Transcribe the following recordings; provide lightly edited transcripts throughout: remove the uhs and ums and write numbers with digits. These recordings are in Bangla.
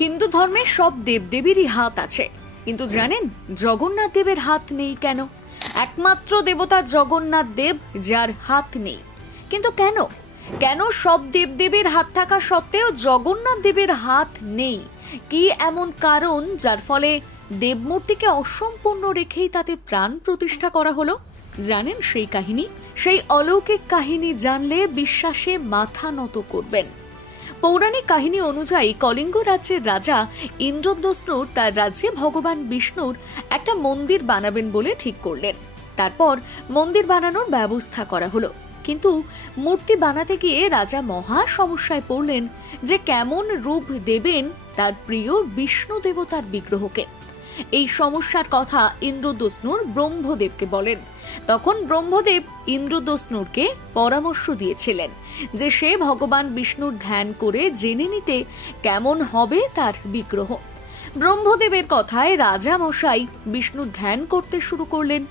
হিন্দু ধর্মে সব দেবদেবীরই হাত আছে, কিন্তু জানেন জগন্নাথ দেবের হাত নেই কেন? একমাত্র দেবতা জগন্নাথ দেব, যার হাত নেই। কিন্তু কেন কেন সব দেবদেবীর হাত থাকা সত্ত্বেও জগন্নাথ দেবের হাত নেই? কি এমন কারণ যার ফলে দেবমূর্তিকে অসম্পূর্ণ রেখেই তাতে প্রাণ প্রতিষ্ঠা করা হলো? জানেন সেই কাহিনী? সেই অলৌকিক কাহিনী জানলে বিশ্বাসে মাথা নত করবেন। পৌরাণিক কাহিনী অনুযায়ী কলিঙ্গ রাজ্যের রাজা ইন্দ্রদস্যু তার রাজ্যে ভগবান বিষ্ণুর একটা মন্দির বানাবেন বলে ঠিক করলেন। তারপর মন্দির বানানোর ব্যবস্থা করা হলো, কিন্তু মূর্তি বানাতে গিয়ে রাজা মহা সমস্যায় পড়লেন যে কেমন রূপ দেবেন তার প্রিয় বিষ্ণু দেবতার বিগ্রহকে। এই সমস্যার কথা ইন্দ্রদস্যুর ব্রহ্মদেবকে বলেন। তখন ব্রহ্মদেব ইন্দ্রদস্যুকে পরামর্শ দিয়েছিলেন যে সে ভগবান বিষ্ণুর ধ্যান করে জেনে নিতে কেমন হবে তার বিগ্রহ। ব্রহ্মদেবের কথায় রাজা মশাই বিষ্ণুর ধ্যান করতে শুরু করলেন।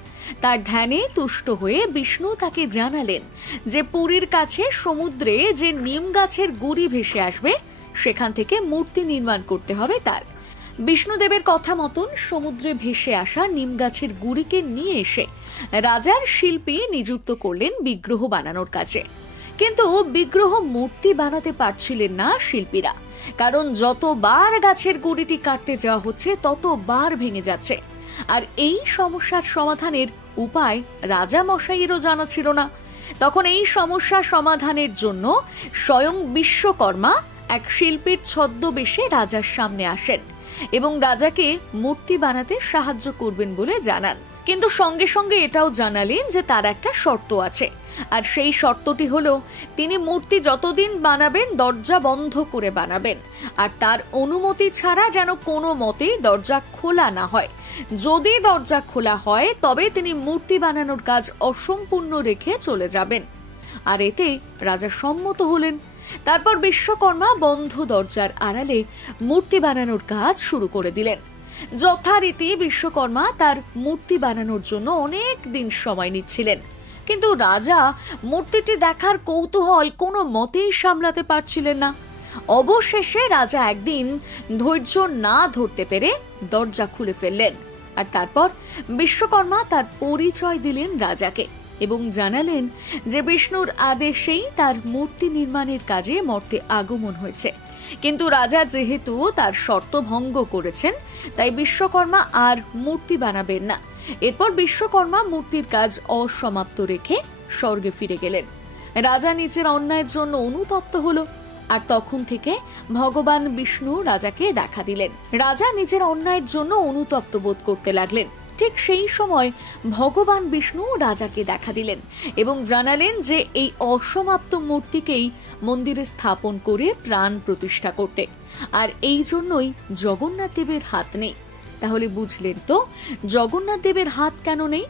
তার ধ্যানে তুষ্ট হয়ে বিষ্ণু তাকে জানালেন যে পুরীর কাছে সমুদ্রে যে নিম গাছের গুড়ি ভেসে আসবে সেখান থেকে মূর্তি নির্মাণ করতে হবে তার। বিষ্ণুদেবের কথা মতন সমুদ্রে ভেসে আসা নিম গাছের গুড়িকে নিয়ে এসে রাজার শিল্পী নিযুক্ত করলেন বিগ্রহ বানানোর কাজে। কিন্তু বিগ্রহ মূর্তি বানাতে পারছিলেন না শিল্পীরা, কারণ যতবার গাছের গুড়িটি কাটতে যাওয়া হচ্ছে ততবার ভেঙে যাচ্ছে। আর এই সমস্যার সমাধানের উপায় রাজা মশাইয়েরও জানা ছিল না। তখন এই সমস্যা সমাধানের জন্য স্বয়ং বিশ্বকর্মা এক শিল্পীর ছদ্মবেশে রাজার সামনে আসেন এবং রাজাকে মূর্তি বানাতে সাহায্য করবেন বলে জানান। কিন্তু সঙ্গে সঙ্গে এটাও জানালেন যে তার একটা শর্ত আছে, আর সেই শর্তটি হলো তিনি মূর্তি যতদিন বানাবেন দরজা বন্ধ করে বানাবেন, আর তার অনুমতি ছাড়া যেন কোনো মতেই দরজা খোলা না হয়। যদি দরজা খোলা হয় তবে তিনি মূর্তি বানানোর কাজ অসম্পূর্ণ রেখে চলে যাবেন। আর এতে রাজা সম্মত হলেন। তারপর বিশ্বকর্মা বন্ধ দরজার আড়ালে মূর্তি বানানোর কাজ শুরু করে দিলেন। যথারীতি বিশ্বকর্মা তার মূর্তি বানানোর জন্য অনেক দিন সময় নিচ্ছিলেন, কিন্তু রাজা মূর্তিটি দেখার কৌতূহল কোনো মতেই সামলাতে পারছিলেন না। অবশেষে রাজা একদিন ধৈর্য না ধরতে পেরে দরজা খুলে ফেললেন, আর তারপর বিশ্বকর্মা তার পরিচয় দিলেন রাজাকে এবং জানালেন যে বিষ্ণুর আদেশেই তার মূর্তি নির্মাণের কাজে মর্তে আগমন হয়েছে। কিন্তু রাজা যেহেতু তার শর্ত ভঙ্গ করেছেন, তাই বিশ্বকর্মা আর মূর্তি বানাবেন না। এরপর বিশ্বকর্মা মূর্তির কাজ অসমাপ্ত রেখে স্বর্গে ফিরে গেলেন। রাজা নিজের অন্যায়ের জন্য অনুতপ্ত হলো, আর তখন থেকে ভগবান বিষ্ণু রাজাকে দেখা দিলেন। রাজা নিজের অন্যায়ের জন্য অনুতপ্ত বোধ করতে লাগলেন। ঠিক সেই সময় ভগবান বিষ্ণু রাজাকে দেখা দিলেন এবং জানালেন যে এই অসমাপ্ত মূর্তিকেই মন্দিরে স্থাপন করে প্রাণ প্রতিষ্ঠা করতে, আর এই জন্যই জগন্নাথ দেবের হাত নেই। তাহলে বুঝলেন তো জগন্নাথ দেবের হাত কেন নেই?